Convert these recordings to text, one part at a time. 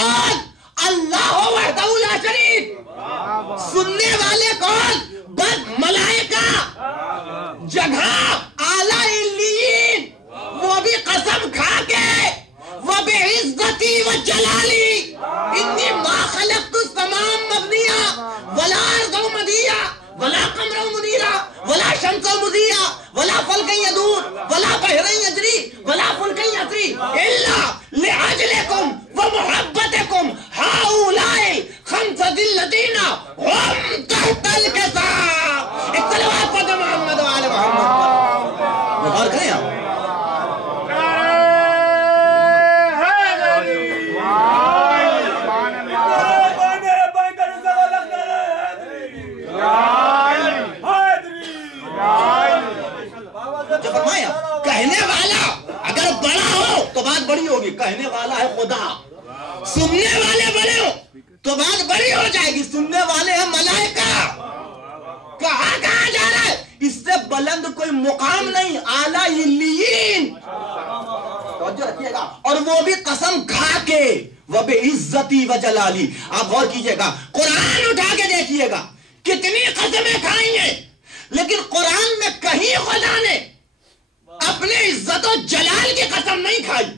کون؟ اللہ وحدہ لا شریک. سننے والے کون؟ بس ملائکہ. جگہ اعلیٰ علیین، وہ بھی قسم کھا کے وَبِعِزَّتِي وَجَلَالِي إِنِّي مَا خَلَقْتُ السَّمَاءَ مَبْنِيًّا وَلَا أَرْضَ مَدِيًّا وَلَا قَمَرًا مُنِيرًا وَلَا شَمْسًا مُضِيًّا وَلَا فَلْكًا يَدُورُ وَلَا بَحْرًا يَجْرِي وَلَا فُلْكًا يَجْرِي إِلَّا لِأَجْلِكُمْ وَمُحَبَّتِكُمْ هَؤُلَاءِ الْخَمْسَةِ الَّذِينَ هُمْ تَحْتَ الْكِتَابِ. ایک صلوات پڑھیں محمد وآل محمد. غور کریں آپ. جو فرمایا کہنے والا اگر بڑا ہو تو بات بڑی ہوگی. کہنے والا ہے خدا. سننے والے بڑے ہو تو بات بڑی ہو جائے گی. سننے والے ہیں ملائکہ. کہاں جا رہا ہے؟ اس سے بلند کوئی مقام نہیں. اعلیٰ علیین. توجہ رکھیے گا. اور وہ بھی قسم کھا کے وَبِعِزَّتِي وَجَلَالِي. آپ غور کیجئے گا. قرآن اٹھا کے دیکھیے گا کتنی قسمیں کھائیں گے، لیکن قرآن میں کہیں خدا نے اپنے عزت و جلال کی قسم نہیں کھائی.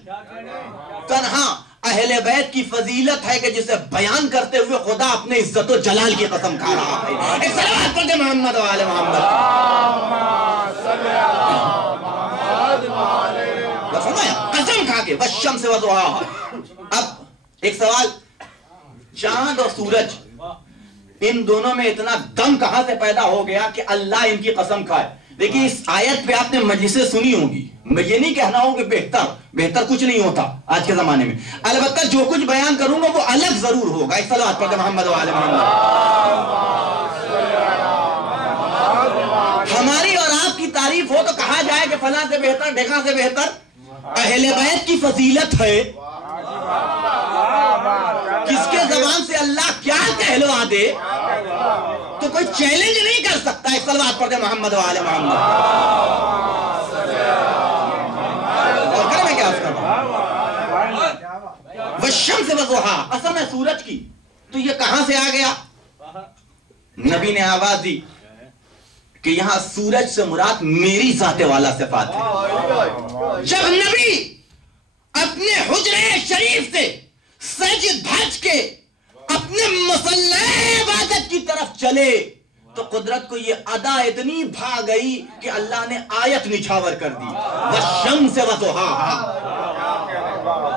تنہا اہل بیت کی فضیلت ہے کہ جسے بیان کرتے ہوئے خدا اپنے عزت و جلال کی قسم کھا رہا ہے. ایک صلوات پڑھیں محمد و آل محمد. قسم کھا کے والشمس وضحاها. اب ایک سوال، چاند اور سورج ان دونوں میں اتنا دم کہاں سے پیدا ہو گیا کہ اللہ ان کی قسم کھائے؟ دیکھیں اس آیت پہ آپ نے مجلسیں سنی ہوں گی. میں یہ نہیں کہنا ہوں کہ بہتر کچھ نہیں ہوتا آج کے زمانے میں. البتہ جو کچھ بیان کروں گا وہ الگ ضرور ہوگا. ایک صلوات پڑھیں محمد و آل محمد. ہماری اور آپ کی تعریف ہو تو کہا جائے کہ فلاں سے بہتر ڈھیکاں سے بہتر. اہل بیت کی فضیلت ہے. کس کے زبان سے اللہ کیا کہلوا دے تو کوئی چیلنج نہیں کر سکتا. ایک صلوات پڑھتے محمد و آل محمد. اور کریں میں کیا اس کا والشمس وضحاها. قسم ہے سورج کی. تو یہ کہاں سے آ گیا؟ نبی نے آواز دی کہ یہاں سورج سے مراد میری ذات والا صفات ہے. جب نبی اپنے حجرے شریف سے سج دھج کے اپنے مصلی عبادت کی طرف چلے تو قدرت کو یہ ادا اتنی بھا گئی کہ اللہ نے آیت نچھاور کر دی. والشمس وضحاها.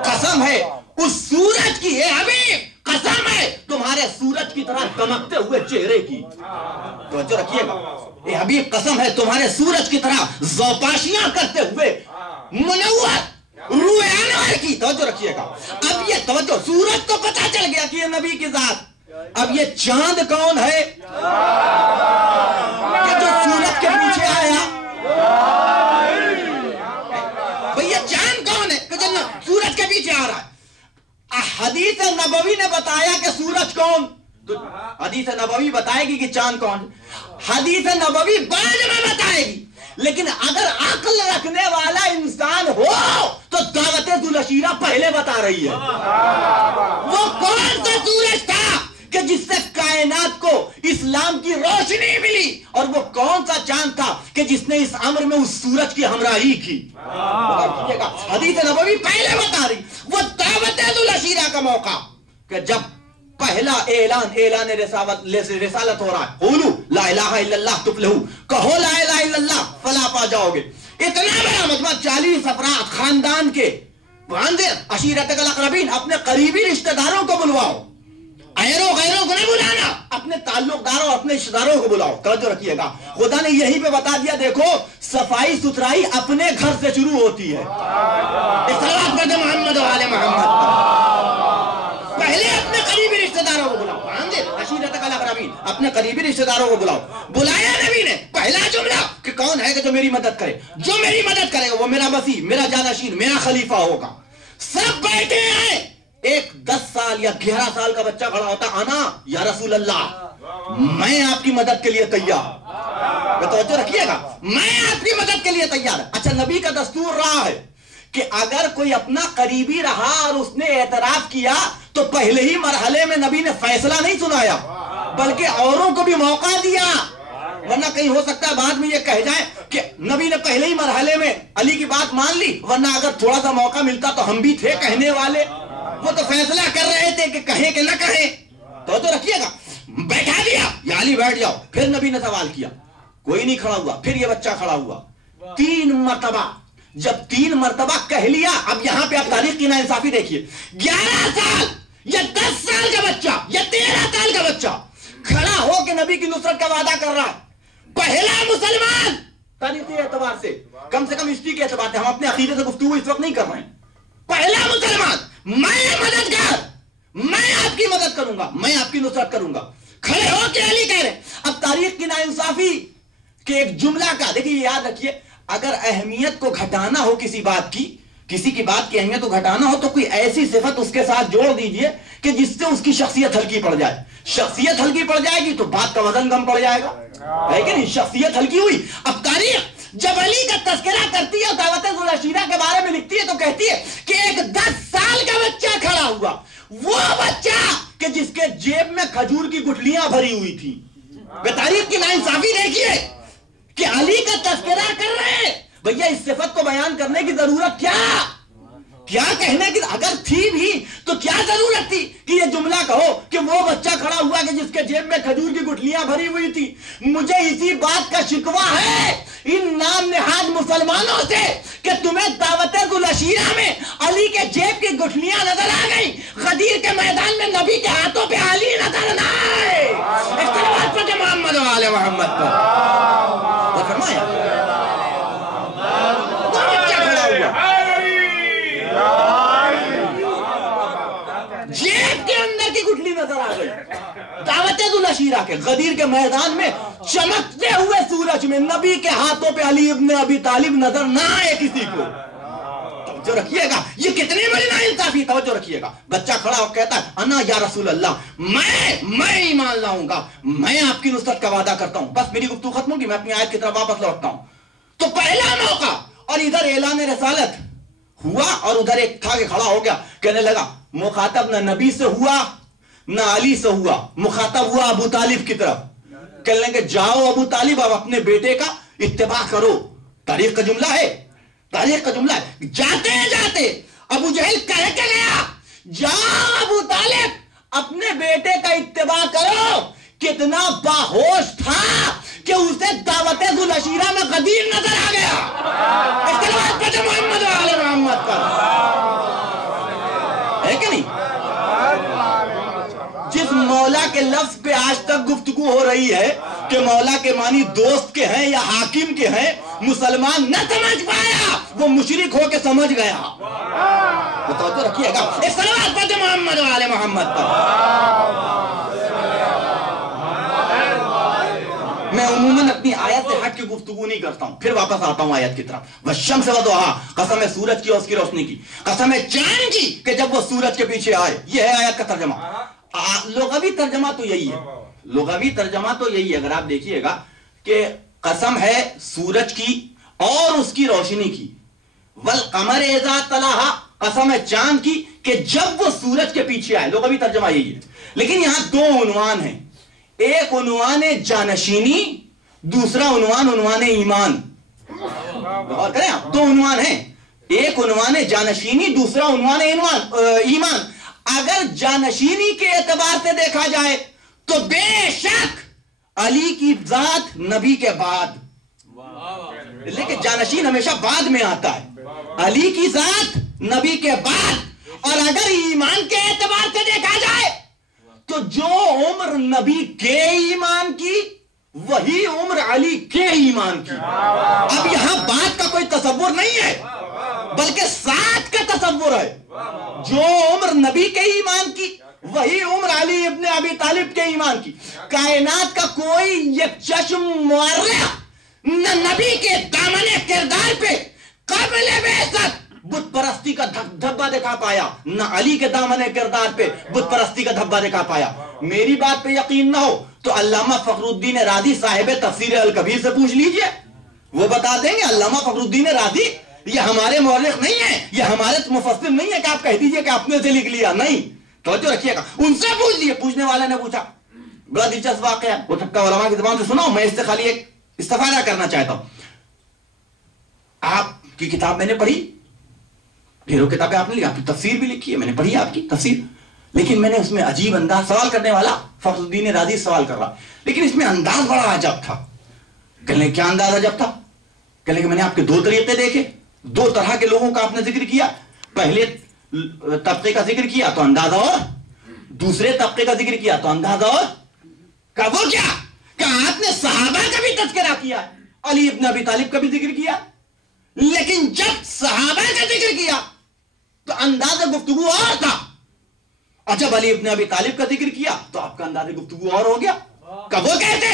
قسم ہے اس سورج کی. اے حبیب قسم ہے تمہارے سورج کی طرح دمکتے ہوئے چہرے کی. توجہ رکھیے گا. اے حبیب قسم ہے تمہارے سورج کی طرح زوپاشیاں کرتے ہوئے منور روح انوار کی. توجہ رکھیے گا. اب یہ توجہ، سورج تو پتہ چل گیا کہ یہ نبی کی ذات. اب یہ چاند کون ہے کہ جو سورج کے پیچھے آیا؟ بھئی یہ چاند کون ہے کہ جو سورج کے پیچھے آ رہا ہے؟ حدیث نبوی نے بتایا کہ سورج کون. حدیث نبوی بتائے گی کہ چاند کون. حدیث نبوی بعد میں بتائے گی. لیکن اگر عقل رکھنے والا انسان ہو تو دعوت ذوالعشیرہ پہلے بتا رہی ہے. وہ کون سا سورج تھا کہ جس سے کائنات کو اسلام کی روشنی ملی، اور وہ کون سا چاند تھا کہ جس نے اس امر میں اس سورج کی ہمراہی کی. حدیث نبوی پہلے بتا رہی. وہ دعوت ذوالعشیرہ کا موقع کہ جب پہلا اعلان رسالت ہو رہا ہے. قولوا لا الہ الا اللہ تفلحوا. کہو لا الہ الا اللہ فلاح پا جاؤ گے. اتنا بڑا مجمع 40 افراد خاندان کے. عشیرتک الاقربین، اپنے قریبی رشتہ داروں کو بلواؤ. غیروں کو نہیں بلانا، اپنے تعلق داروں اپنے رشتہ داروں کو بلاؤ. توجہ رکھیے گا. خدا نے یہی پہ بتا دیا دیکھو صفائی ستھرائی اپنے گھر سے شروع ہوتی ہے. صلوات پڑھتے محمد و آل محمد. پہلے اپنے قریبی رشتہ داروں کو بلاؤ. عشیرتک الاقربین، اپنے قریبی رشتہ داروں کو بلاؤ. بلایا نبی نے. پہلا جملہ کہ کون ہے کہ جو میری مدد کرے. جو میری مدد کرے گا وہ میرا مسیح، میرا جانشین، میرا خلیفہ ہوگا. سب بیٹھے ہیں. ایک 10 سال یا 11 سال کا بچہ کھڑا ہوتا، انا یا رسول اللہ میں آپ کی مدد کے لیے تیار. توجہ رکھیے گا. میں آپ کی مدد کے لیے تیار. اچھا نبی کا دستور رہا ہے کہ اگر کوئی اپنا قریبی رہا اور اس نے اعتراف کیا تو پہلے ہی مرحلے میں نبی نے فیصلہ نہیں سنایا بلکہ اوروں کو بھی موقع دیا، ورنہ کہیں ہو سکتا ہے بعد میں یہ کہہ جائیں کہ نبی نے پہلے ہی مرحلے میں علی کی بات مان لی، ورنہ اگر تھوڑا سا موقع ملتا تو ہم بھی تھے کہنے والے، وہ تو فیصلہ کر رہے تھے کہ کہیں کہ نہ کہیں۔ تو رکھیے گا، بیٹھا دیا یا علی بیٹھ جاؤ۔ پھر نبی نے سوال کیا، کوئی نہیں کھڑا ہوا، پھر یہ بچہ کھڑا ہوا 3 مرتبہ۔ جب 3 مرتبہ کہہ لیا، اب یہاں پہ آپ تاریخ کی ناانصافی دیکھیے، 11 سال یا 10 سال کا بچہ یا 13 سال کا بچہ کھڑا ہو کے نبی کی نصرت کا وعدہ کر رہا ہے۔ پہلا مسلمان تاریخی اعتبار سے، کم ہسٹری کے اعتبار سے، ہم اپنے عقیدے سے گفتگو اس وقت نہیں کر رہے ہیں، پہلا مسلمان، میں مددگار، میں آپ کی مدد کروں گا، میں آپ کی نصرت کروں گا، کھڑے ہو کے علی کہہ رہے۔ اب تاریخ کی ناانصافی کہ ایک جملہ کا دیکھیے، یاد رکھیے، اگر اہمیت کو گھٹانا ہو کسی بات کی، کسی کی بات کی اہمیت کو گھٹانا ہو تو کوئی ایسی صفت اس کے ساتھ جوڑ دیجئے کہ جس سے اس کی شخصیت ہلکی پڑ جائے۔ شخصیت ہلکی پڑ جائے گی تو بات کا وزن کم پڑ جائے گا، ہے کہ نہیں؟ شخصیت ہلکی ہوئی۔ اب تاریخ جب علی کا تذکرہ کرتی ہے اور دعوت ذوالعشیرہ کے بارے میں لکھتی ہے تو کہتی ہے کہ ایک 10 سال کا بچہ کھڑا ہوا، وہ بچہ کہ جس کے جیب میں کھجور کی گٹھلیاں بھری ہوئی تھی۔ بے تاریخ کی ناانصافی دیکھیے کہ علی کا تذکرہ کر رہے ہیں، بھیا اس صفت کو بیان کرنے کی ضرورت کیا کہنے کی اگر تھی بھی تو کیا ضرورت تھی کہ یہ جملہ کہو کہ وہ بچہ کھڑا ہوا کہ جس کے جیب میں کھجور کی گٹھلیاں بھری ہوئی تھی۔ مجھے اسی بات کا شکوہ ہے ان نام نہاد مسلمانوں سے کہ تمہیں دعوت ذوالعشیرہ میں علی کے جیب کی گٹھلیاں نظر آ گئی، غدیر کے میدان میں نبی کے ہاتھوں پہ علی نظر نہ آئے۔ اختلاف پر محمد و آل محمد پر اور فرمایا جیب کے اندر کی گٹھلی نظر آ گئی۔ دعوت ذوالعشیرہ کے غدیر کے میدان میں چمکتے ہوئے سورج میں نبی کے ہاتھوں پہ علی ابن ابی طالب نظر نہ آئے کسی کو۔ توجہ رکھیے گا، یہ کتنی بڑی ناانصافی، توجہ رکھیے گا۔ بچہ کھڑا ہو کہتا ہے انا یا رسول اللہ، میں ایمان لاؤں گا، میں آپ کی نصرت کا وعدہ کرتا ہوں۔ بس میری گفتگو ختم ہوگی، میں اپنی آیت کی طرف واپس لوٹتا ہوں۔ تو پہلا موقع، اور ادھر اعلان رسالت ہوا اور ادھر ایک تھا کہ کھڑا ہو گیا کہنے لگا، مخاطب نہ نبی سے ہوا نہ علی سے ہوا، مخاطب ہوا ابو طالب کی طرف۔ کہنے لگے جاؤ ابو طالب اب اپنے بیٹے کا اتباع کرو۔ تاریخ کا جملہ ہے، تاریخ کا جملہ ہے۔ جاتے جاتے ابو جہل کہہ کے گیا، جاؤ ابو طالب اپنے بیٹے کا اتباع کرو۔ کتنا باہوش تھا کہ اسے دعوت ذوالعشیرہ میں غدیر نظر آ گیا۔ اختلاف پر محمد و آل محمد پر، ہے کہ نہیں؟ جس مولا کے لفظ پہ آج تک گفتگو ہو رہی ہے کہ مولا کے معنی دوست کے ہیں یا حاکم کے ہیں، مسلمان نہ سمجھ پایا، وہ مشرک ہو کے سمجھ گیا۔ توجہ رکھیے گا، اختلاف پر محمد و آل محمد پر۔ میں عموماً اپنی آیت سے ہٹ کے گفتگو نہیں کرتا ہوں، پھر واپس آتا ہوں آیت کی طرف۔ والشمس وضحاها، قسم ہے سورج کی اور اس کی روشنی کی، قسم ہے چاند کی کہ جب وہ سورج کے پیچھے آئے۔ یہ ہے آیت کا ترجمہ۔ لغوی ترجمہ تو یہی ہے، لغوی ترجمہ تو یہی ہے۔ اگر آپ دیکھیے گا کہ قسم ہے سورج کی اور اس کی روشنی کی، والقمر اذا تلاہا، قسم ہے چاند کی کہ جب وہ سورج کے پیچھے آئے۔ لغوی ترجمہ یہی ہے، لیکن یہاں 2 عنوان ہیں، ایک عنوان جانشینی، دوسرا عنوان ایمان۔ غور کریں آپ، 2 عنوان ہیں، ایک عنوان جانشینی، دوسرا عنوان ایمان۔ اگر جانشینی کے اعتبار سے دیکھا جائے تو بے شک علی کی ذات نبی کے بعد، لیکن جانشین ہمیشہ بعد میں آتا ہے، علی کی ذات نبی کے بعد۔ اور اگر ایمان کے اعتبار سے دیکھا جائے تو جو عمر نبی کے ایمان کی وہی عمر علی کے ایمان کی۔ اب یہاں بات کا کوئی تصور نہیں ہے بلکہ ساتھ کا تصور ہے۔ جو عمر نبی کے ایمان کی وہی عمر علی ابن ابی طالب کے ایمان کی۔ کائنات کا کوئی یک چشم مورخ نہ نبی کے دامن کردار پہ قبل بعثت بت پرستی کا دھبا دکھا پایا، نہ علی کے دامن کردار پہ بت پرستی کا دھبا دکھا پایا۔ میری بات پہ یقین نہ ہو تو علامہ فخر الدین رازی صاحب تفسیر الکبیر سے پوچھ لیجئے، وہ بتا دیں گے۔ علامہ فخر الدین رازی یہ ہمارے مورخ نہیں ہے، یہ ہمارے مفسر نہیں ہے کہ آپ کہہ دیجئے کہ اپنے سے لکھ لیا، نہیں۔ توجہ رکھیے گا. ان سے پوچھ لیے. پوچھنے والے نے پوچھا, بڑا دلچسپ واقعہ, وہ سب کا علماء کی زبان سے سنا, میں اس سے خالی ایک استفادہ کرنا چاہتا ہوں. آپ کی کتاب میں نے پڑھی, ڈھیروں کتابیں آپ نے لکھی, آپ کی تفسیر بھی لکھی ہے, میں نے پڑھی آپ کی تفسیر, لیکن میں نے اس میں عجیب انداز, سوال کرنے والا فخر الدین رازی سوال کر رہا, لیکن اس میں انداز بڑا عجب تھا. کہنے کیا انداز عجب تھا؟ کہنے کہ میں نے آپ کے دو طریقے دیکھے, دو طرح کے لوگوں کا آپ نے ذکر کیا. پہلے طبقے کا ذکر کیا تو انداز اور, دوسرے طبقے کا ذکر کیا تو انداز اور. کہ وہ کیا کہ آپ نے صحابہ کا بھی تذکرہ کیا, علی ابن ابی طالب کا بھی ذکر کیا, لیکن جب صحابہ کا ذکر کیا تو انداز گفتگو اور تھا, اور جب علی ابن ابی طالب کا ذکر کیا تو آپ کا انداز گفتگو اور ہو گیا. کہ وہ کہتے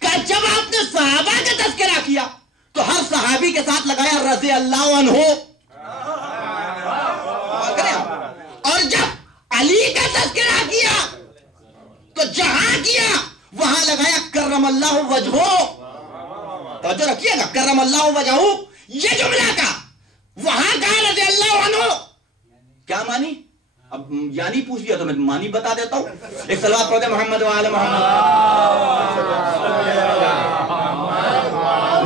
کہ جب آپ نے صحابہ کا تذکرہ کیا تو ہر صحابی کے ساتھ لگایا رضی اللہ عنہ, اور جب علی کا تذکرہ کیا تو جہاں کیا وہاں لگایا کرم اللہ وجہہ. توجہ رکھیے گا, کرم اللہ وجہہ یہ جملہ کا, وہاں کہا رضی اللہ عنہ. کیا مانی؟ اب یعنی پوچھ لیا تو میں مانی بتا دیتا ہوں. ایک صلوات پڑھ دے محمد وعلی محمد.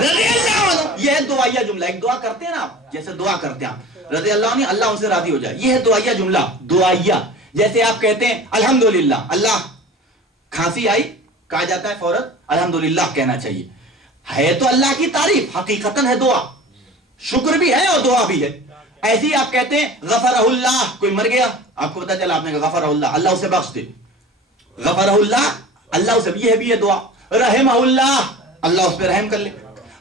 رضی اللہ عنہ, یہ ہے دعائیہ جملہ. ایک دعا کرتے ہیں نا آپ, جیسے دعا کرتے ہیں آپ, رضی اللہ عنہ, اللہ ان سے راضی ہو جائے, یہ ہے دعائیہ جملہ. دعائیہ جیسے آپ کہتے ہیں الحمدللہ, اللہ کھانسی آئی کہا جاتا ہے فوراً الحمدللہ کہنا چاہیے. ہے تو اللہ کی تعریف, حقیقتاً ہے دعا, شکر بھی ہے اور دعا بھی ہے. ایسے ہی آپ کہتے ہیں غفرہ اللہ, کوئی مر گیا آپ کو پتا چلا, آپ نے کہا غفرہ اللہ, اللہ اسے بخش دے. غفرہ اللہ, اللہ اسے, یہ بھی ہے دعا. رحمہ اللہ, اللہ اس پہ رحم کر لے.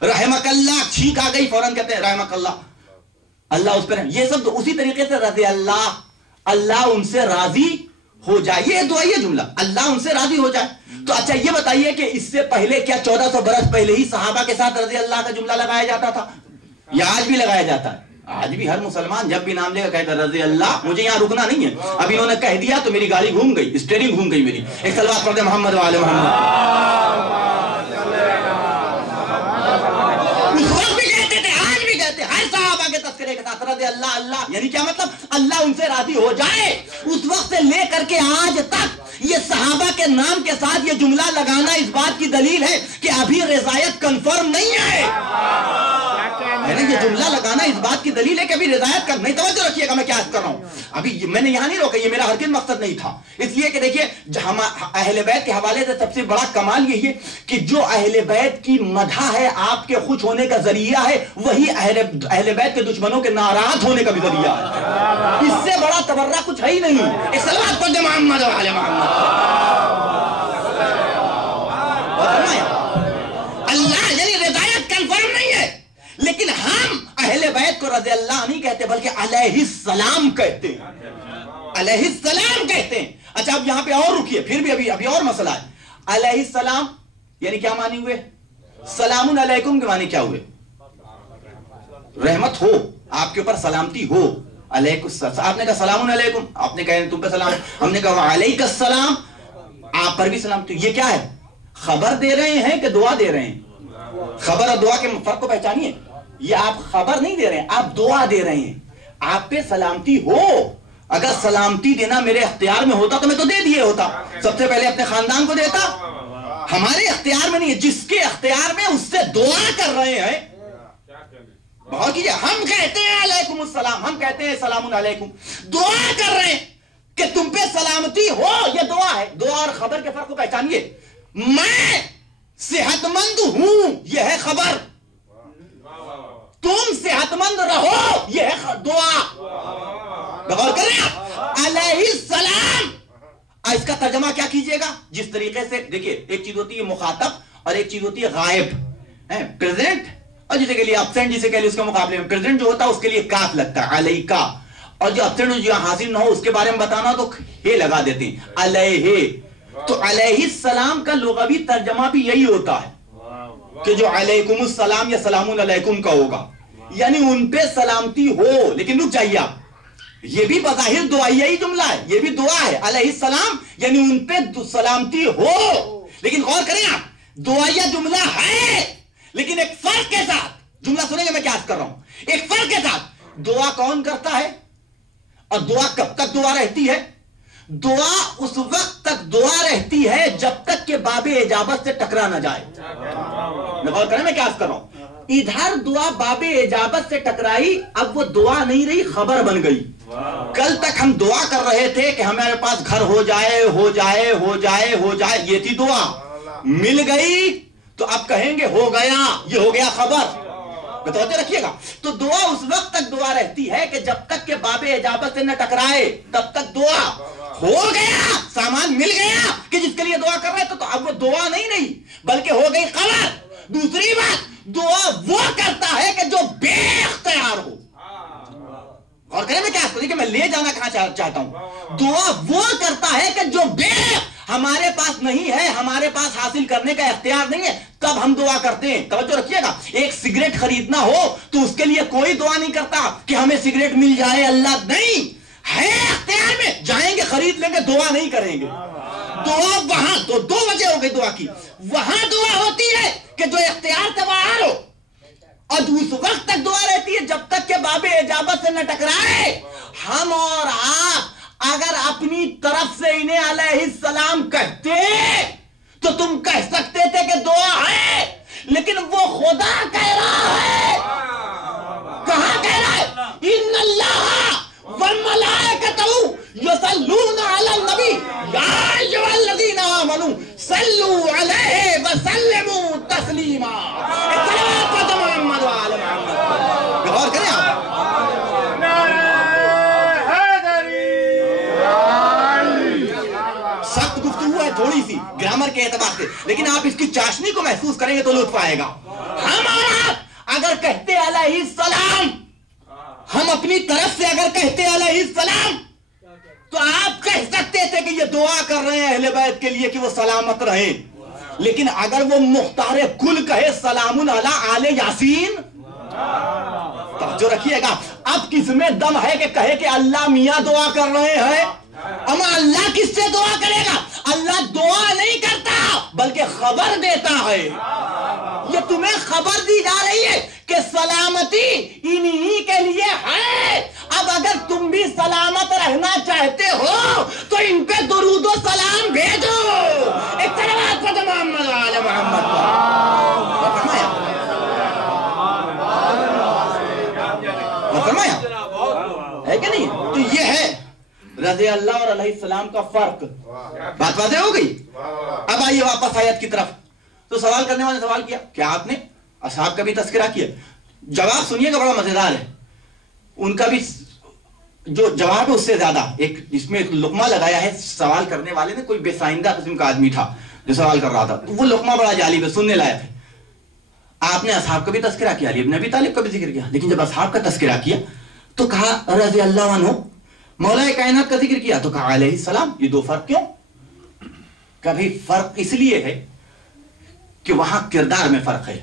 رحمک اللہ, چھینک آ گئی فوراً کہتے ہیں رحمک اللہ, اللہ اس پہ رحم. یہ سب اسی طریقے سے رضی اللہ, اللہ ان سے راضی ہو جائے, یہ دعائیہ جملہ, اللہ ان سے راضی ہو جائے. تو اچھا یہ بتائیے کہ اس سے پہلے کیا 1400 برس پہلے ہی صحابہ کے ساتھ رضی اللہ کا جملہ لگایا جاتا تھا, یا آج بھی لگایا جاتا ہے؟ آج بھی ہر مسلمان جب بھی نام لے گا کہتا ہے رضی اللہ. مجھے یہاں رکنا نہیں ہے, اب انہوں نے کہہ دیا تو میری گاڑی گھوم گئی, اسٹیئرنگ گھوم گئی میری. ایک صلوات پڑھ دے محمد وعلی محمد. اس وقت بھی کہتے تھے, آج بھی کہتے, ہر صحابہ کے تذکرے کے ساتھ رضی اللہ اللہ, یعنی کیا مطلب, اللہ ان سے راضی ہو جائے. اس وقت سے لے کر کے آج تک یہ صحابہ کے نام کے ساتھ یہ جملہ لگانا اس بات کی دلیل ہے کہ ابھی رضایت کنفرم نہیں ہے. یہ جملہ لگانا اس بات کی دلیل ہے کہ ابھی رضایت کا نہیں. توجہ رکھیے گا میں کیا کر رہا ہوں. ابھی میں نے یہاں نہیں روکا, یہ میرا ہرگز مقصد نہیں تھا. اس لیے کہ دیکھیے اہل بیت کے حوالے سے سب سے بڑا کمال یہی ہے کہ جو اہل بیت کی مدح ہے آپ کے خوش ہونے کا ذریعہ ہے, وہی اہل بیت کے دشمنوں کے ناراض ہونے کا بھی ذریعہ ہے. اس سے بڑا تبرہ کچھ ہے ہی نہیں. ایک صلوات پڑھ دے محمد وعلی محمد. اللہ یعنی رضایت کنفرم نہیں ہے, لیکن ہم اہل بیت کو رضی اللہ نہیں کہتے بلکہ علیہ السلام کہتے ہیں, علیہ السلام کہتے ہیں. اچھا اب یہاں پہ اور رکیے, پھر بھی ابھی اور مسئلہ ہے. علیہ السلام یعنی کیا معنی ہوئے؟ سلام علیکم کے معنی کیا ہوئے؟ رحمت ہو, آپ کے اوپر سلامتی ہو. علیکم, آپ نے کہا سلام علیکم, آپ نے کہا تم پہ سلام, ہم نے کہا علیک السلام, آپ پر بھی سلام. تو یہ کیا ہے, خبر دے رہے ہیں کہ دعا دے رہے ہیں؟ خبر اور دعا کے فرق کو پہچانیے. یہ آپ خبر نہیں دے رہے ہیں, آپ دعا دے رہے ہیں. آپ پہ سلامتی ہو, اگر سلامتی دینا میرے اختیار میں ہوتا تو میں تو دے دیے ہوتا, سب سے پہلے اپنے خاندان کو دیتا. ہمارے اختیار میں نہیں ہے, جس کے اختیار میں اس سے دعا کر رہے ہیں. بہت کیجئے, ہم کہتے ہیں علیکم السلام, ہم کہتے ہیں سلام علیکم, دعا کر رہے ہیں کہ تم پہ سلامتی ہو, یہ دعا ہے. دعا اور خبر کے فرق کو پہچانیے. میں صحت مند ہوں, یہ ہے خبر. تم صحت مند رہو, یہ ہے دعا. غور کریں آپ, علیہ السلام, اس کا ترجمہ کیا کیجئے گا جس طریقے سے. دیکھیے ایک چیز ہوتی ہے مخاطب اور ایک چیز ہوتی ہے غائب. پریزنٹ اور جسے کے لیے ابسینٹ جسے کہ لیے اس کے مقابلے میں پریزنٹ جو ہوتا ہے اس کے لیے کاف لگتا ہے علیہ کا, اور جو ابسینٹ جو حاصل نہ ہو اس کے بارے میں بتانا تو ہے لگا دیتے ہیں علیہ. تو علیہ السلام کا لغوی ترجمہ بھی یہی ہوتا ہے کہ جو علیکم السلام یا سلام علیکم کا ہوگا, یعنی ان پہ سلامتی ہو. لیکن رک جائیے آپ, یہ بھی بظاہر دعائیہ ہی جملہ ہے, یہ بھی دعا ہے. علیہ السلام یعنی ان پہ سلامتی ہو, لیکن غور کریں آپ, دعائیہ جملہ ہے لیکن ایک فرق کے ساتھ. جملہ سنیں گے میں کیا کر رہا ہوں, ایک فرق کے ساتھ. دعا کون کرتا ہے اور دعا کب تک دعا رہتی ہے؟ دعا اس وقت تک دعا رہتی ہے جب تک کہ باب اجابت سے ٹکرا نہ جائے. غور کریں میں کیا کر رہا ہوں. ادھر دعا باب اجابت سے ٹکرائی, اب وہ دعا نہیں رہی, خبر بن گئی. کل تک ہم دعا کر رہے تھے کہ ہمارے پاس گھر ہو جائے ہو جائے ہو جائے ہو جائے, یہ تھی دعا. مل گئی تو اب کہیں گے ہو گیا, یہ ہو گیا خبر. توجہ رکھیے گا. تو دعا اس وقت تک دعا رہتی ہے کہ جب تک کہ باب اجابت سے نہ ٹکرائے تب تک دعا. ہو گیا, سامان مل گیا کہ جس کے لیے دعا کر رہے تھے, تو اب وہ دعا نہیں رہی بلکہ ہو گئی خبر. دوسری بات, دعا وہ کرتا ہے کہ جو بے اختیار ہو. اور کریں میں کیا کہ میں لے جانا کہاں چاہتا ہوں. دعا وہ کرتا ہے کہ جو بے, ہمارے پاس نہیں ہے, ہمارے پاس حاصل کرنے کا اختیار نہیں ہے, تب ہم دعا کرتے ہیں. توجہ رکھیے گا. ایک سگریٹ خریدنا ہو تو اس کے لیے کوئی دعا نہیں کرتا کہ ہمیں سگریٹ مل جائے اللہ, نہیں ہے اختیار میں, جائیں گے خرید لیں گے, دعا نہیں کریں گے. دعا وہاں تو دو وجہ ہو گئی دعا کی. وہاں دعا ہوتی ہے کہ جو اختیار سے باہر ہو, اور اس وقت تک دعا رہتی ہے جب تک کہ باب اجابت سے نہ ٹکرائے. ہم اور آپ اگر اپنی طرف سے انہیں علیہ السلام کہتے تو تم کہہ سکتے تھے کہ دعا ہے, لیکن وہ خدا کہہ رہا ہے. کہاں کہہ رہا ہے؟ ان اللہ والملائکۃ یصلون علی النبی یا ایھا الذین آمنوا صلوا علیہ وسلموا تسلیما. محمد وعلی محمد. غور کریں آپ. سخت گفتگو ہے تھوڑی سی گرامر کے اعتبار سے, لیکن آپ اس کی چاشنی کو محسوس کریں گے تو لطف آئے گا. ہم اور آپ اگر کہتے علیہ السلام, ہم اپنی طرف سے اگر کہتے علیہ السلام, تو آپ کہہ سکتے تھے کہ یہ دعا کر رہے ہیں اہل بیت کے لیے کہ وہ سلامت رہیں. لیکن اگر وہ مختار کل کہے سلام علی آل یاسین, توجہ رکھیے گا, اب کس میں دم ہے کہ کہے کہ اللہ میاں دعا کر رہے ہیں. اما اللہ کس سے دعا کرے گا؟ اللہ دعا نہیں کرتا بلکہ خبر دیتا ہے. یہ تمہیں خبر دی جا رہی ہے کہ سلامتی انہی کے لیے ہے. اب اگر تم بھی سلامت رہنا چاہتے ہو تو ان پہ درود و سلام بھیجو. ایک طرح پر محمد وعلی محمد فرمایا ہے کہ نہیں. تو یہ ہے رضی اللہ اور علیہ السلام کا فرق. بات واضح ہو گئی. اب آئیے واپس آیت کی طرف. تو سوال کرنے والے نے سوال کیا, کیا آپ نے اصحاب کا بھی تذکرہ کیا؟ جواب سنیے گا, بڑا مزیدار ہے. ان کا بھی جو جواب ہے اس سے زیادہ, ایک اس میں ایک لقمہ لگایا ہے سوال کرنے والے نے. کوئی بے سائندہ قسم کا آدمی تھا جو سوال کر رہا تھا, تو وہ لقمہ بڑا جالب ہے, سننے لائق ہے. آپ نے اصحاب کا بھی تذکرہ کیا, علی ابن ابی طالب کا بھی ذکر کیا, لیکن جب اصحاب کا تذکرہ کیا تو کہا رضی اللہ عنہ. مولا کائنات کا ذکر کیا تو کہا علیہ السلام. یہ دو فرق کیوں؟ کبھی فرق اس لیے ہے کہ وہاں کردار میں فرق ہے.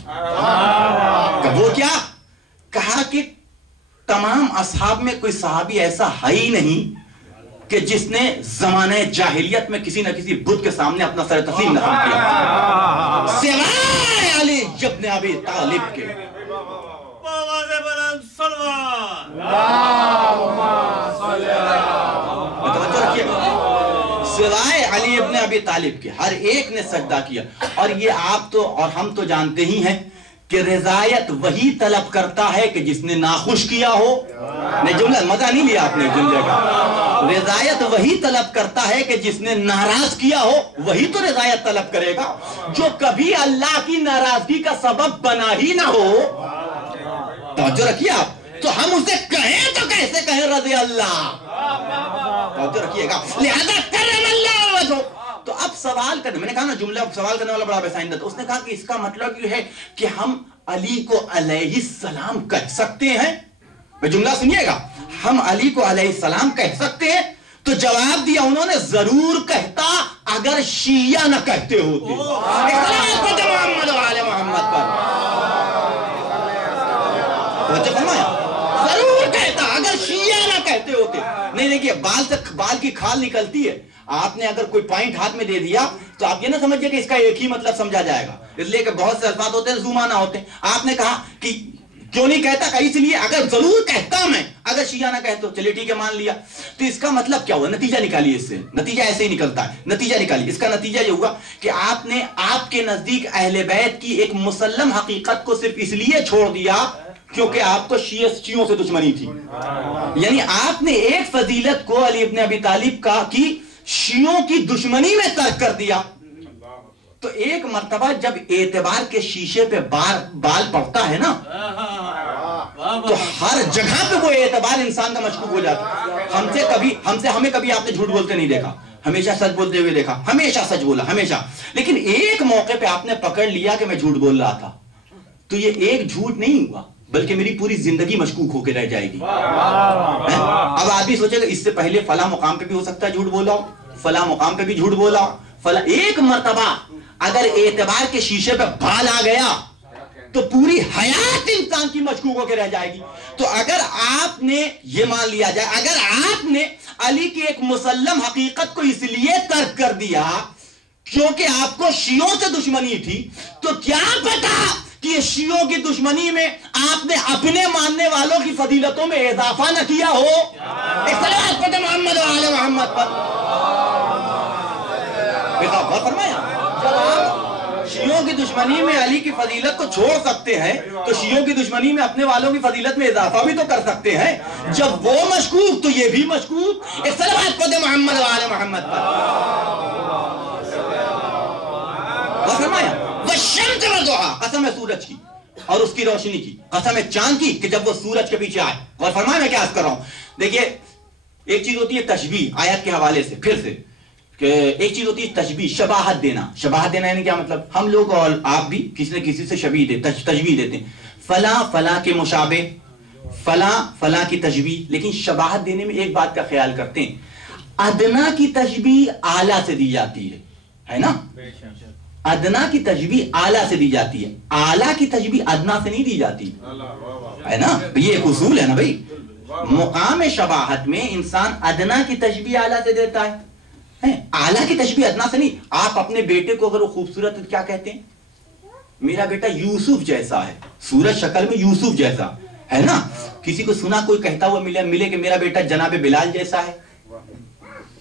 وہ کیا کہا کہ تمام اصحاب میں کوئی صحابی ایسا ہے ہی نہیں کہ جس نے زمانہ جاہلیت میں کسی نہ کسی بت کے سامنے اپنا سر تسلیم نہ کیا سوائے علی ابن ابی طالب کے. سوائے علی ابن ابی طالب کے ہر ایک نے سجدہ کیا. اور یہ آپ تو اور ہم تو جانتے ہی ہیں کہ رضایت وہی طلب کرتا ہے کہ جس نے ناخوش کیا ہو. نہیں جملہ مزہ نہیں لیا آپ نے جملے کا. رضایت وہی طلب کرتا ہے کہ جس نے ناراض کیا ہو, وہی تو رضایت طلب کرے گا. جو کبھی اللہ کی ناراضگی کا سبب بنا ہی نہ ہو. توجہ رکھیے آپ. تو ہم اسے کہیں تو کیسے کہیں رضی اللہ. توجہ رکھیے گا. لہذا کرم اللہ وجہہ. تو اب سوال کرنے, میں نے کہا نا جملہ سوال کرنے والا بڑا بسائندہ تھا. اس نے کہا کہ اس کا مطلب یہ ہے کہ ہم علی کو علیہ السلام کہہ سکتے ہیں. میں جملہ سنیے گا, ہم علی کو علیہ السلام کہہ سکتے ہیں. تو جواب دیا انہوں نے ضرور کہتا اگر شیعہ نہ کہتے ہوتے. محمد وعلی محمد پر ضرور کہتا اگر شیعہ نہ کہتے ہوتے. نہیں دیکھیے, بال کی کھال نکلتی ہے. آپ نے اگر کوئی پوائنٹ ہاتھ میں دے دیا تو آپ یہ نہ سمجھئے کہ اس کا ایک ہی مطلب سمجھا جائے گا, اس لیے کہ بہت سے الفاظ ہوتے ہیں زومانہ ہوتے ہیں. آپ نے کہا کہ کیوں نہیں کہتا؟ کہ اس لیے اگر ضرور کہتا میں، اگر شیعہ نہ کہے تو چلیے ٹھیک ہے مان لیا، تو اس کا مطلب کیا ہوا؟ نتیجہ نکالیے، اس سے نتیجہ ایسے ہی نکلتا ہے، نتیجہ نکالیے۔ اس کا نتیجہ یہ ہوا کہ آپ نے آپ کے نزدیک اہل بیت کی ایک مسلم حقیقت کو صرف اس لیے چھوڑ دیا کیونکہ آپ کو شیعوں سے دشمنی تھی۔ یعنی آپ نے ایک فضیلت کو علی ابن ابی طالب کی شیعوں کی دشمنی میں ترک کر دیا۔ تو ایک مرتبہ جب اعتبار کے شیشے پہ بال پڑتا ہے نا، تو ہر جگہ پہ وہ اعتبار انسان کا مشکوک ہو جاتا ہے۔ ہمیں کبھی آپ نے جھوٹ بولتے نہیں دیکھا، ہمیشہ سچ بولتے ہوئے دیکھا، ہمیشہ سچ بولا، ہمیشہ۔ لیکن ایک موقع پہ آپ نے پکڑ لیا کہ میں جھوٹ بول رہا تھا، تو یہ ایک جھوٹ نہیں ہوا بلکہ میری پوری زندگی مشکوک ہو کے رہ جائے گی۔ اب آدمی سوچے گا اس سے پہلے فلاں مقام پہ بھی ہو سکتا ہے جھوٹ بولا ہو، فلاں مقام پہ بھی جھوٹ بولا ہو، فلاں۔ ایک مرتبہ اگر اعتبار کے شیشے پہ بال آ گیا تو پوری حیات انسان کی مشکوک ہو کے رہ جائے گی۔ تو اگر آپ نے یہ مان لیا جائے، اگر آپ نے علی کی ایک مسلم حقیقت کو اس لیے ترک کر دیا کیونکہ آپ کو شیعوں سے دشمنی تھی، تو کیا پتا کہ شیعوں کی دشمنی میں آپ نے اپنے ماننے والوں کی فضیلتوں میں اضافہ نہ کیا ہو۔ ایک صلوات پڑھتے محمد و آل محمد پر۔ غور فرمایا، جب آپ شیعوں کی دشمنی میں علی کی فضیلت کو چھوڑ سکتے ہیں تو شیعوں کی دشمنی میں اپنے والوں کی فضیلت میں اضافہ بھی تو کر سکتے ہیں۔ جب وہ مشکوک تو یہ بھی مشکوک۔ ایک صلوات پڑھتے محمد و آل محمد پر۔ غور فرمایا، والشمس والضحیٰ، قسم ہے سورج کی اور اس کی روشنی کی، قسم ہے چاند کی کہ جب وہ سورج کے پیچھے آئے۔ غور فرمایا میں کیا عرض کر رہا ہوں؟ دیکھیے ایک چیز ہوتی ہے تشبیہ آیت کے حوالے سے، پھر سے کہ ایک چیز ہوتی ہے تشبیہ، شباہت دینا۔ شباہت دینا یعنی کیا مطلب؟ ہم لوگ اور آپ بھی کسی نہ کسی سے تشبیہ دیتے ہیں، فلاں فلاں کے مشابہ، فلاں فلاں کی تشبیہ۔ لیکن شباہت دینے میں ایک بات کا خیال کرتے ہیں، ادنا کی تشبیہ اعلیٰ سے دی جاتی ہے نا؟ ادنا کی تشبیہ اعلیٰ سے دی جاتی ہے، اعلیٰ کی تشبیہ ادنا سے نہیں دی جاتی ہے نا؟ یہ ایک اصول ہے نا بھائی۔ مقام شباہت میں انسان ادنا کی تشبیہ اعلیٰ سے دیتا ہے، اعلیٰ کی تشبیہ ادنا سے نہیں۔ آپ اپنے بیٹے کو اگر وہ خوبصورت ہے کیا کہتے ہیں؟ میرا بیٹا یوسف جیسا ہے، سورج شکل میں یوسف جیسا ہے نا؟ کسی کو سنا کوئی کہتا ہوا ملے کہ میرا بیٹا جناب بلال جیسا ہے؟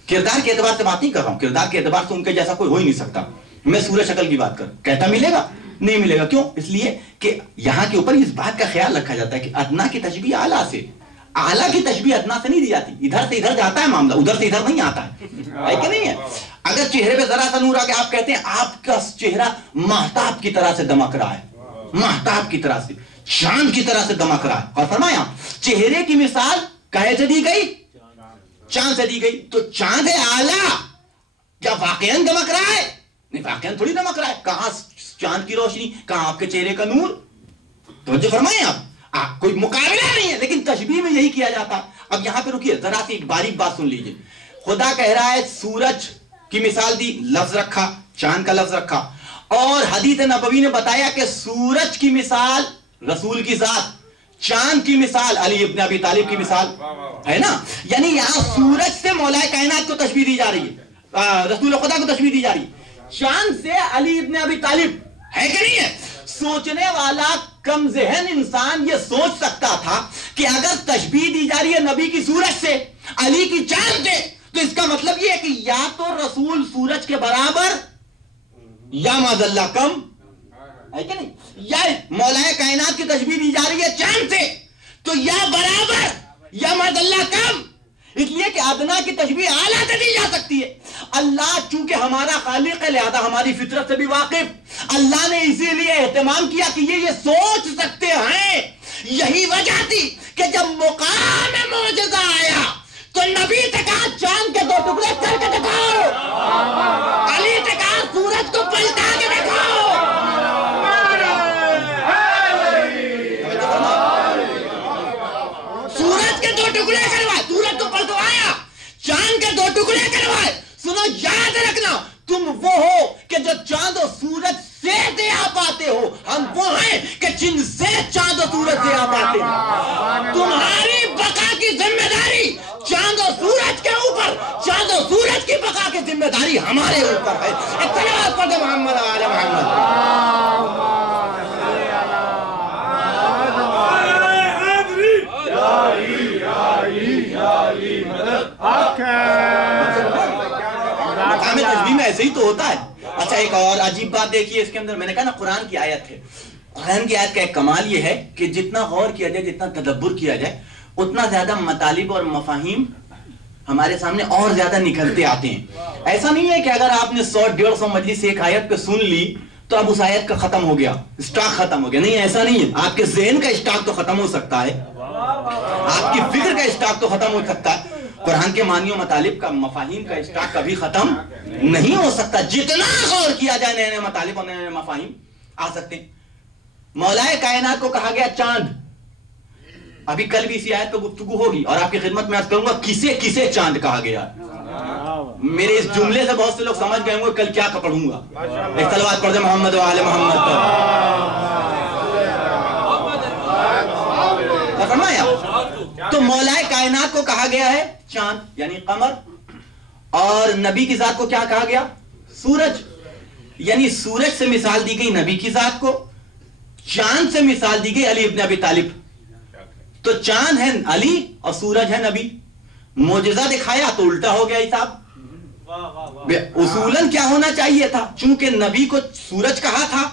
کردار کے اعتبار سے بات نہیں کر رہا ہوں، کردار کے اعتبار سے ان کے جیسا کوئی ہو ہی نہیں سکتا۔ میں سورج شکل کی بات کر، کہتا ملے گا؟ نہیں ملے گا۔ کیوں؟ اس لیے کہ یہاں کے اوپر اس بات کا خیال رکھا جاتا ہے کہ ادنا کی تشبیہ اعلیٰ سے، اعلیٰ کی تشبیہ ادنا سے نہیں دی جاتی۔ ادھر سے ادھر جاتا ہے معاملہ، ادھر سے ادھر نہیں آتا ہے کہ نہیں ہے؟ اگر چہرے پہ ذرا سا نور آ کے آپ کہتے ہیں آپ کا چہرہ مہتاب کی طرح سے دمک رہا ہے، مہتاب کی طرح سے، چاند کی طرح سے دمک رہا ہے، اور فرمایا چہرے کی مثال کہے سے دی گئی؟ چاند سے دی گئی۔ تو چاند ہے اعلیٰ، کیا واقعاً دمک رہا ہے؟ نہیں، واقعاً تھوڑی دمک رہا ہے۔ کہاں چاند کی روشنی، کہاں آپ کے چہرے کا نور؟ توجہ فرمائیں آپ، کوئی مقابلہ نہیں ہے، لیکن تشبیہ میں یہی کیا جاتا۔ اب یہاں پہ رکیے، ذرا سی ایک باریک بات سن لیجئے۔ خدا کہہ رہا ہے سورج کی مثال دی، لفظ رکھا، چاند کا لفظ رکھا، اور حدیث نبوی نے بتایا کہ سورج کی مثال رسول کی ذات، چاند کی مثال علی ابن ابی طالب کی مثال ہے نا؟ یعنی یہاں سورج سے مولا کائنات کو تشبیہ دی جا رہی ہے، رسول خدا کو تشبیہ دی جا رہی ہے، چاند سے علی ابن ابی طالب، ہے کہ نہیں ہے؟ سوچنے والا کم ذہن انسان یہ سوچ سکتا تھا کہ اگر تشبیہ دی جا رہی ہے نبی کی سورج سے، علی کی چاند سے، تو اس کا مطلب یہ ہے کہ یا تو رسول سورج کے برابر یا معاذ اللہ کم، ہے کہ نہیں؟ یا مولا کائنات کی تشبیہ دی جا رہی ہے چاند سے، تو یا برابر یا معاذ اللہ کم۔ اس لیے کہ ادنا کی تشبیہ اعلیٰ سے دی جا سکتی ہے۔ اللہ چونکہ ہمارا خالق ہے لہذا ہماری فطرت سے بھی واقف، اللہ نے اسی لیے اہتمام کیا کہ یہ سوچ سکتے ہیں۔ یہی وجہ تھی کہ جب مقام معجزہ آیا تو نبی سے کہا چاند کے 2 ٹکڑے کر کے دکھاؤ، علی سے کہا سورج کو پلٹا کے دکھاؤ۔ سورج کے 2 ٹکڑے کروائے، سورج کو پلٹوایا، چاند کے 2 ٹکڑے کروائے۔ سنو، یاد رکھنا، تم وہ ہو کہ جو چاند و سورج سے دیا پاتے ہو، ہم وہ ہیں کہ جن سے چاند و سورج دیا پاتے ہیں۔ تمہاری بقا کی ذمہ داری چاند و سورج کے اوپر، چاند و سورج کی بقا کی ذمہ داری ہمارے اوپر ہے۔ اتباع پڑھتے محمد آل محمد۔ ایسے ہی تو ہوتا ہے. اچھا ایک اور عجیب بات دیکھیے اس کے اندر, میں نے کہا نا قرآن کی آیت ہے, قرآن کی آیت کا ایک کمال یہ ہے کہ جتنا غور کیا جائے, جتنا تدبر کیا جائے, اتنا زیادہ مطالب اور مفاہیم ہمارے سامنے اور زیادہ نکلتے آتے ہیں. ایسا نہیں ہے کہ اگر آپ نے 100-150 مجلس ایک آیت پہ سن لی تو اب اس آیت کا ختم ہو گیا, اسٹاک ختم ہو گیا. نہیں, ایسا نہیں ہے. آپ کے ذہن کا اسٹاک تو ختم ہو سکتا ہے, آپ کی فکر کا اسٹاک تو ختم ہو سکتا ہے. قرآن کے معنی و مطالب کا, مفاہیم کا اسٹاک کبھی ختم نہیں ہو سکتا. جتنا غور کیا جائے نئے نئے مطالب اور نئے نئے مفاہیم آ سکتے ہیں. مولا کائنات کو کہا گیا چاند. ابھی کل بھی اسی آیت پہ گفتگو ہوگی اور آپ کی خدمت میں عرض کروں گا کسے کسے چاند کہا گیا. میرے اس جملے سے بہت سے لوگ سمجھ گئے ہوں گے کل کیا پڑھوں گا. ایک صلوات پڑھ دیں محمد و آل محمد پر. فرمایا تو مولا کائنات کو کہا گیا ہے چاند یعنی قمر, اور نبی کی ذات کو کیا کہا گیا؟ سورج. یعنی سورج سے مثال دی گئی نبی کی ذات کو, چاند سے مثال دی گئی علی ابن ابی طالب. تو چاند ہے علی اور سورج ہے نبی. معجزہ دکھایا تو الٹا ہو گیا حساب. اصولاً کیا ہونا چاہیے تھا, چونکہ نبی کو سورج کہا تھا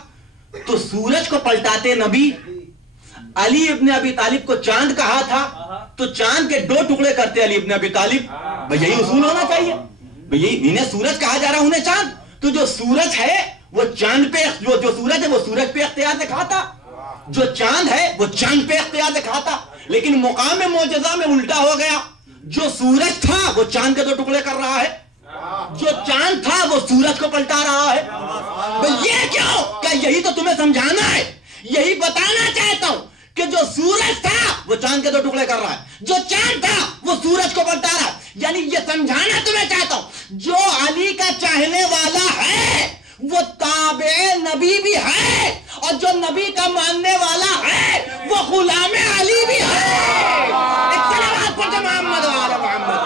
تو سورج کو پلٹاتے نبی. علی ابن ابی طالب کو چاند کہا تھا تو چاند کے 2 ٹکڑے کرتے علی ابن ابی طالب. بھئی یہی اصول ہونا چاہیے. بھئی انہیں سورج کہا جا رہا, انہیں چاند. تو جو سورج ہے وہ چاند پہ, جو سورج ہے وہ سورج پہ اختیار دکھاتا, جو چاند ہے وہ چاند پہ اختیار دکھاتا. لیکن مقام معجزہ میں الٹا ہو گیا. جو سورج تھا وہ چاند کے 2 ٹکڑے کر رہا ہے, جو چاند تھا وہ سورج کو پلٹا رہا ہے. یہ کیوں؟ کہ یہی تو تمہیں سمجھانا ہے, یہی بتانا چاہتا ہوں کہ جو سورج تھا وہ چاند کے 2 ٹکڑے کر رہا ہے, جو چاند تھا وہ سورج کو پلٹا رہا ہے. یعنی یہ سمجھانا تمہیں چاہتا ہوں جو علی کا چاہنے والا ہے وہ تابع نبی بھی ہے, اور جو نبی کا ماننے والا ہے وہ غلام علی بھی ہے. ایک صلوات پڑھ محمد و آل محمد.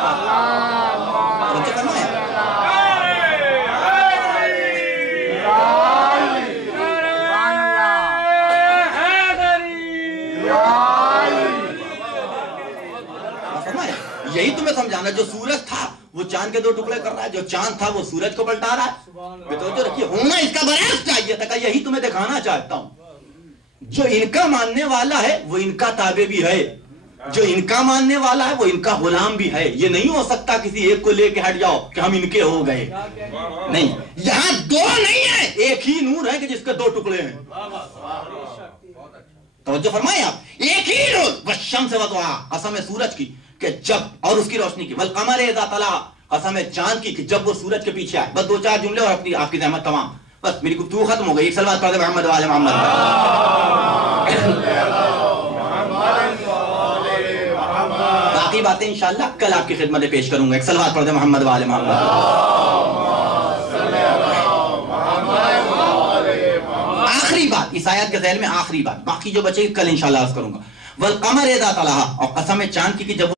یہی تمہیں سمجھانا, جو سورج تھا وہ چاند کے 2 ٹکڑے کر رہا ہے, جو چاند تھا وہ سورج کو پلٹا رہا ہے. تو رکھیے ہونا اس کا برعکس چاہیے تھا. یہی تمہیں دکھانا چاہتا ہوں جو ان کا ماننے والا ہے وہ ان کا تابع بھی ہے, جو ان کا ماننے والا ہے وہ ان کا غلام بھی ہے. یہ نہیں ہو سکتا کسی ایک کو لے کے ہٹ جاؤ کہ ہم ان کے ہو گئے. نہیں, یہاں 2 نہیں ہے, ایک ہی نور ہے کہ جس کے 2 ٹکڑے ہیں. توجہ فرمائیں آپ, ایک ہی نور. والشمس وضحاها, قسم ہے سورج کی کہ جب, اور اس کی روشنی کی. والقمر اذا طلع, قسم ہے چاند کی کہ جب وہ سورج کے پیچھے آئے. بس 2-4 جملے اور آپ کی زحمت تمام. بس میری گفتگو ختم ہو گئی. ایک صلوات پڑھ دے محمد و آل محمد. باقی باتیں انشاءاللہ کل آپ کی خدمت میں پیش کروں گا. ایک صلوات پڑھ دے محمد و آل محمد. آخری بات اس آیت کے ذیل میں, آخری بات, باقی جو بچے کل انشاءاللہ عرض کروں گا. والقمر اذا طلع, اور قسم ہے چاند کی کہ جب